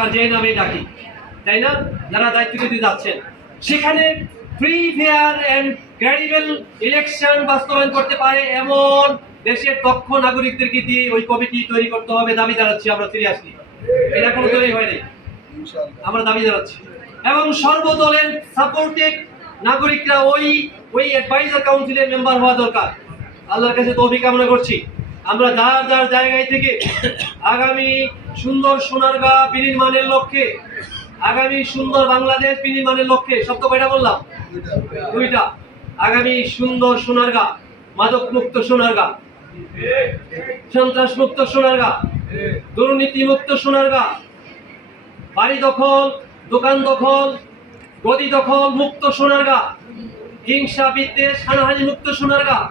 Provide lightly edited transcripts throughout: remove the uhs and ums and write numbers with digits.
সরকার যে নামে ডাকি, তাই না? যারা দায়িত্ব দিতে যাচ্ছেন, সেখানে free fair and credible election বাস্তবায়ন করতে পারে এমন দেশের দক্ষ নাগরিকদেরকে দিয়ে ওই কমিটি তৈরি করতে হবে দাবি জানাচ্ছি আমরা সিরিয়াসলি। এটা কোনো তৈরি হয়নি, আমরা দাবি জানাচ্ছি। এবং সর্বদলের সাপোর্টেড নাগরিকরা ওই অ্যাডভাইজার কাউন্সিলের মেম্বার হওয়া দরকার। আল্লাহর কাছে তৌফিক কামনা করছি। আমরা যার যার জায়গায় থেকে আগামী সুন্দর সোনারগাঁ বিনির্মাণের লক্ষ্যে, আগামী সুন্দর বাংলাদেশ বিনির্মাণের লক্ষ্যে, শব্দ কয়টা বললাম? দুইটা। আগামী সুন্দর সোনারগাঁ, মাদক মুক্ত সোনারগাঁ, সন্ত্রাস মুক্ত সোনারগাঁ, দুর্নীতি মুক্ত সোনারগাঁ, বাড়ি দখল, দোকান দখল, গদি দখল মুক্ত সোনারগাঁ, হিংসা বিদ্বেষ হানাহানি মুক্ত সোনারগাঁ,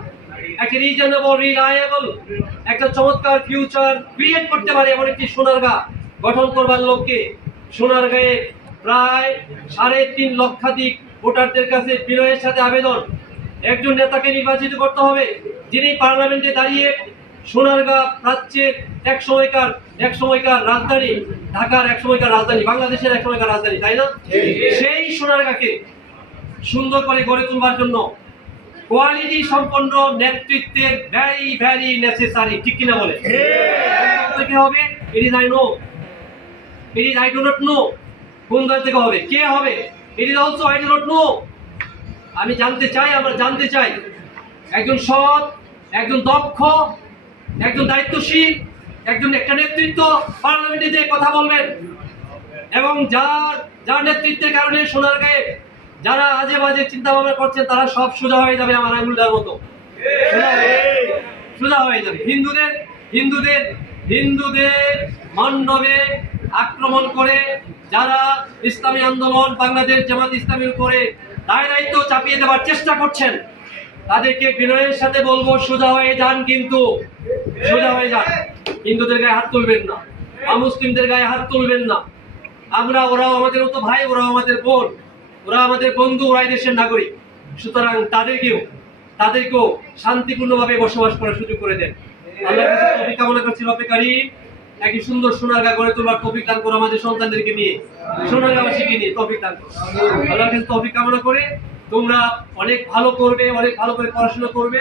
একটা রিজনেবল রিলায়েবল একটা চমৎকার ফিউচার ক্রিয়েট করতে পারে এমন একটি সোনারগাঁ গঠন করবার লক্ষ্যে সোনারগাঁয়ে প্রায় 3.5 লক্ষাধিক ভোটারদের কাছে বিনয়ের সাথে আবেদন, একজন নেতাকে নির্বাচিত করতে হবে যিনি পার্লামেন্টে দাঁড়িয়ে সোনারগাঁ প্রাচ্যের এক সময়কার রাজধানী, ঢাকার এক সময়কার রাজধানী, বাংলাদেশের এক সময়কার রাজধানী, তাই না? সেই সোনারগাঁকে সুন্দর করে গড়ে তুলবার জন্য কোয়ালিটি সম্পন্ন নেতৃত্বের ভেরি ভেরি নেসেসারি, ঠিক কিনা বলে? থেকে হবে, it is I know, it is I do not know, কোন দল থেকে হবে, কে হবে, it is also I do not know. আমি জানতে চাই, আমরা জানতে চাই একজন সৎ, একজন দক্ষ, একজন দায়িত্বশীল, একটা নেতৃত্ব পার্লামেন্টে যে কথা বলবেন এবং যার নেতৃত্বের কারণে সোনারগাঁয়ে যারা আজে বাজে চিন্তা ভাবনা করছেন তারা সব সোজা হয়ে যাবে আমার আঙুলটার মতো, সোজা হয়ে যাবে। হিন্দুদের মণ্ডপে আক্রমণ করে যারা ইসলামী আন্দোলন, বাংলাদেশ জামাত ইসলামীর উপরে দায়-দায়িত্ব চাপিয়ে দেওয়ার চেষ্টা করছেন, তাদেরকে বিনয়ের সাথে বলবো সোজা হয়ে যান, কিন্তু সোজা হয়ে যান। হিন্দুদের গায়ে হাত তুলবেন না, অমুসলিমদের গায়ে হাত তুলবেন না। ওরাও আমাদের মতো ভাই, ওরাও আমাদের বোন, ওরা আমাদের বন্ধু, ওরাই দেশের নাগরিক। সুতরাং তাদেরকেও শান্তিপূর্ণভাবে বসবাস করার সুযোগ করে দেন। আল্লাহর কাছে তৌফিক কামনা করছি, রব্বে কারীম একটি সুন্দর সোনারগাঁ গড়ে তোলার তৌফিক দান করো আমাদের সন্তানদেরকে নিয়ে, সোনারগাঁবাসীকে নিয়ে তৌফিক দান করো। আল্লাহর কাছে তৌফিক কামনা করে তোমরা অনেক ভালো করবে, অনেক ভালো করে পড়াশোনা করবে।